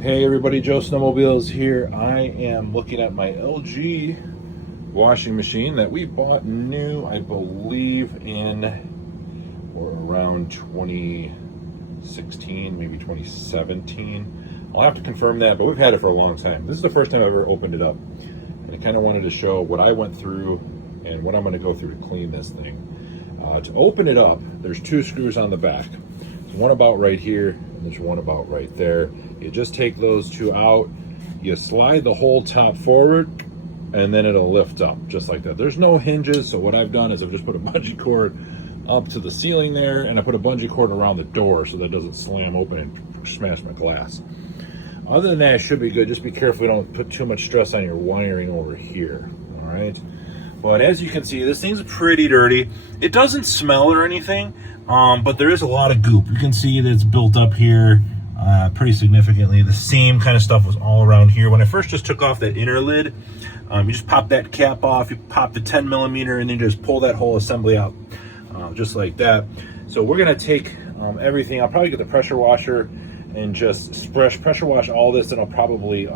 Hey everybody, Joe Snowmobiles here. I am looking at my LG washing machine that we bought new, I believe in or around 2016, maybe 2017. I'll have to confirm that, but we've had it for a long time. This is the first time I've ever opened it up. And I kind of wanted to show what I went through and what I'm going to go through to clean this thing. To open it up, there's two screws on the back. There's one about right here, and there's one about right there. You just take those two out, you slide the whole top forward, and then it'll lift up just like that. There's no hinges, so what I've done is I've just put a bungee cord up to the ceiling there, and I put a bungee cord around the door so that it doesn't slam open and smash my glass. Other than that, it should be good. Just be careful you don't put too much stress on your wiring over here, all right? But as you can see, this thing's pretty dirty. It doesn't smell or anything, but there is a lot of goop. You can see that it's built up here pretty significantly. The same kind of stuff was all around here. When I first just took off that inner lid, you just pop that cap off, you pop the 10 millimeter, and then just pull that whole assembly out, just like that. So we're gonna take everything. I'll probably get the pressure washer and just pressure wash all this, and I'll probably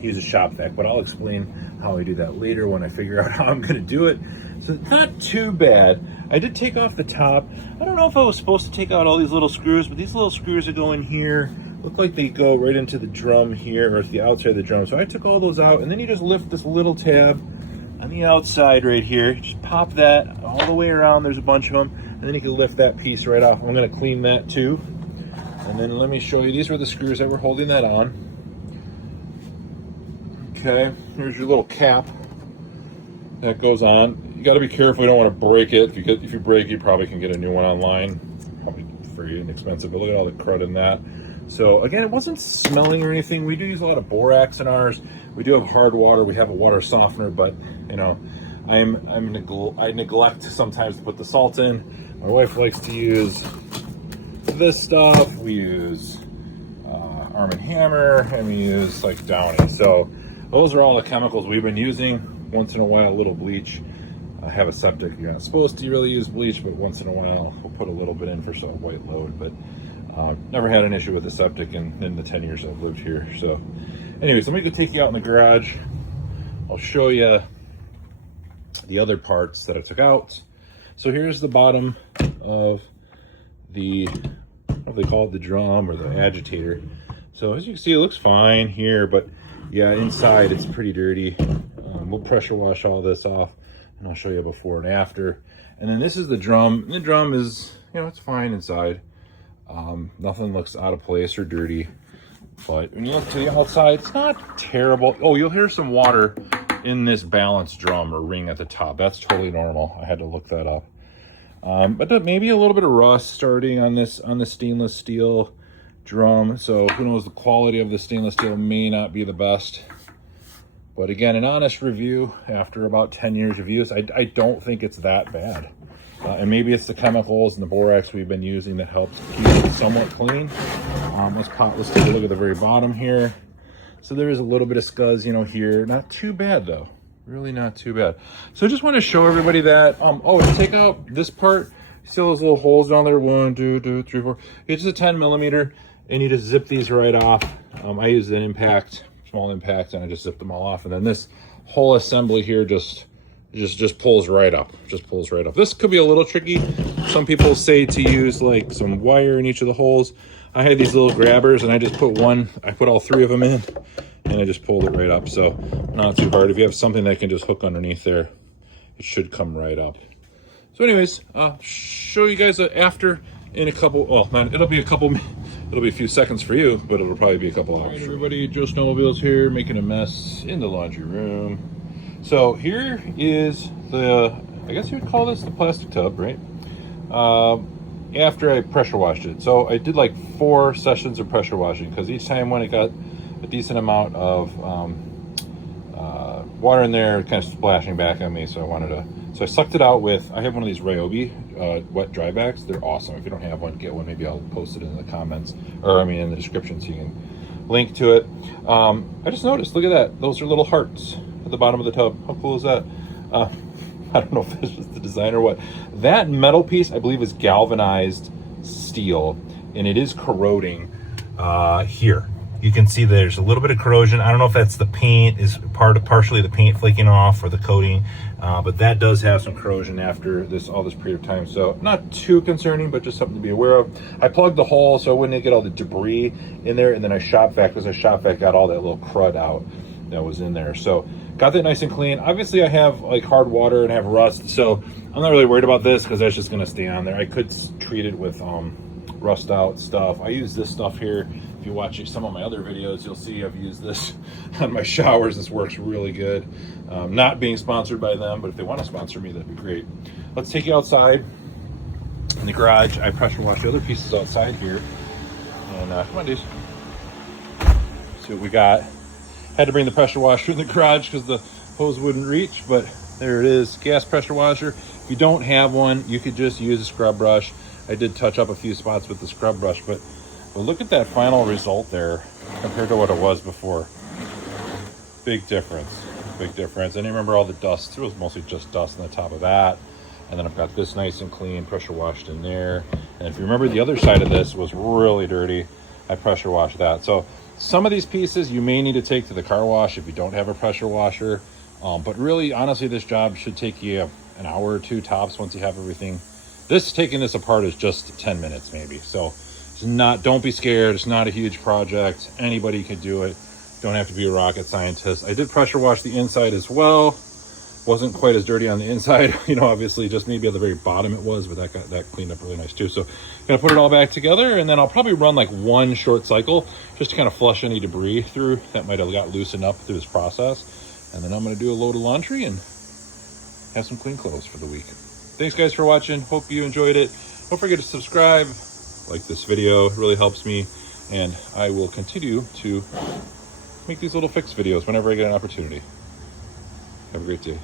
use a shop vac, but I'll explain how I do that later when I figure out how I'm gonna do it. So it's not too bad. I did take off the top. I don't know if I was supposed to take out all these little screws, but these little screws that go in here look like they go right into the drum here, or it's the outside of the drum. So I took all those out, and then you just lift this little tab on the outside right here. Just pop that all the way around. There's a bunch of them, and then you can lift that piece right off. I'm gonna clean that too. And then let me show you, these were the screws that were holding that on. Okay, here's your little cap that goes on. You got to be careful, you don't want to break it. If you break it, you probably can get a new one online, probably free and inexpensive, but look at all the crud in that. So again, it wasn't smelling or anything. We do use a lot of borax in ours. We do have hard water, we have a water softener, but you know, I neglect sometimes to put the salt in. My wife likes to use this stuff. We use Arm & Hammer, and we use like Downy. So those are all the chemicals we've been using. Once in a while, a little bleach. I have a septic. You're not supposed to really use bleach, but once in a while, we'll put a little bit in for some white load. But never had an issue with the septic in the 10 years I've lived here. So anyways, let me go take you out in the garage. I'll show you the other parts that I took out. So here's the bottom of the, what do they call it, the drum or the agitator. So as you can see, it looks fine here, but yeah, inside it's pretty dirty. We'll pressure wash all this off, and I'll show you before and after. And then this is the drum. The drum is, you know, it's fine inside. Nothing looks out of place or dirty. But when you look to the outside, it's not terrible. Oh, you'll hear some water in this balance drum or ring at the top. That's totally normal. I had to look that up. But maybe a little bit of rust starting on the stainless steel drum. So who knows, the quality of the stainless steel may not be the best. But again, an honest review after about 10 years of use, I don't think it's that bad. And maybe it's the chemicals and the borax we've been using that helps keep it somewhat clean. Let's take a look at the very bottom here. So there is a little bit of scuzz, you know, here. Not too bad though, really not too bad. So I just want to show everybody that, oh, to take out this part, you see those little holes down there, 1, 2, 3, 4. It's a 10 millimeter, and you just zip these right off. I use an impact, small impact, and I just zip them all off. And then this whole assembly here just pulls right up, This could be a little tricky. Some people say to use like some wire in each of the holes. I had these little grabbers, and I just put all 3 of them in, and I just pulled it right up. So not too hard. If you have something that can just hook underneath there, it should come right up. So anyways, I'll show you guys after in a couple, well, it'll be a few seconds for you, but it'll probably be a couple hours. All right, everybody, Joe Snowmobiles here, making a mess in the laundry room. So here is the, I guess you would call this the plastic tub, right? After I pressure washed it. So I did like 4 sessions of pressure washing, because each time when it got a decent amount of water in there, kind of splashing back on me, so I sucked it out with, I have one of these Ryobi wet dry bags. They're awesome. If you don't have one, get one. Maybe I'll post it in the comments, or I mean in the description, so you can link to it. I just noticed, look at that. Those are little hearts at the bottom of the tub. How cool is that? I don't know if that's just the design or what. That metal piece, I believe, is galvanized steel, and it is corroding here. You can see there's a little bit of corrosion. I don't know if that's the paint, is partially the paint flaking off or the coating, but that does have some corrosion after all this period of time. So not too concerning, but just something to be aware of. I plugged the hole so I wouldn't get all the debris in there, and then I shop vac, because I shop vac got all that little crud out that was in there. So got that nice and clean. Obviously I have like hard water and have rust, so I'm not really worried about this because that's just gonna stay on there. I could treat it with rust out stuff. I use this stuff here. If you watch some of my other videos, you'll see I've used this on my showers. This works really good. Not being sponsored by them, but if they want to sponsor me, that'd be great. Let's take you outside in the garage. I pressure washed the other pieces outside here. And come on, dudes. See what we got. Had to bring the pressure washer in the garage because the hose wouldn't reach, but there it is, gas pressure washer. If you don't have one, you could just use a scrub brush. I did touch up a few spots with the scrub brush, but look at that final result there compared to what it was before. Big difference, big difference. And remember all the dust, it was mostly just dust on the top of that. And then I've got this nice and clean, pressure washed in there. And if you remember, the other side of this was really dirty. I pressure washed that. So some of these pieces you may need to take to the car wash if you don't have a pressure washer. But really, honestly, this job should take you an hour or two tops once you have everything. Taking this apart is just 10 minutes maybe. So don't be scared. It's not a huge project. Anybody could do it. Don't have to be a rocket scientist. I did pressure wash the inside as well. Wasn't quite as dirty on the inside, obviously just maybe at the very bottom it was, but that got that cleaned up really nice too. So gonna put it all back together, and then I'll probably run like one short cycle just to kind of flush any debris through that might have got loosened up through this process. And then I'm gonna do a load of laundry and have some clean clothes for the week. Thanks guys for watching. Hope you enjoyed it. Don't forget to subscribe, like this video, it really helps me. And I will continue to make these little fix videos whenever I get an opportunity. Have a great day.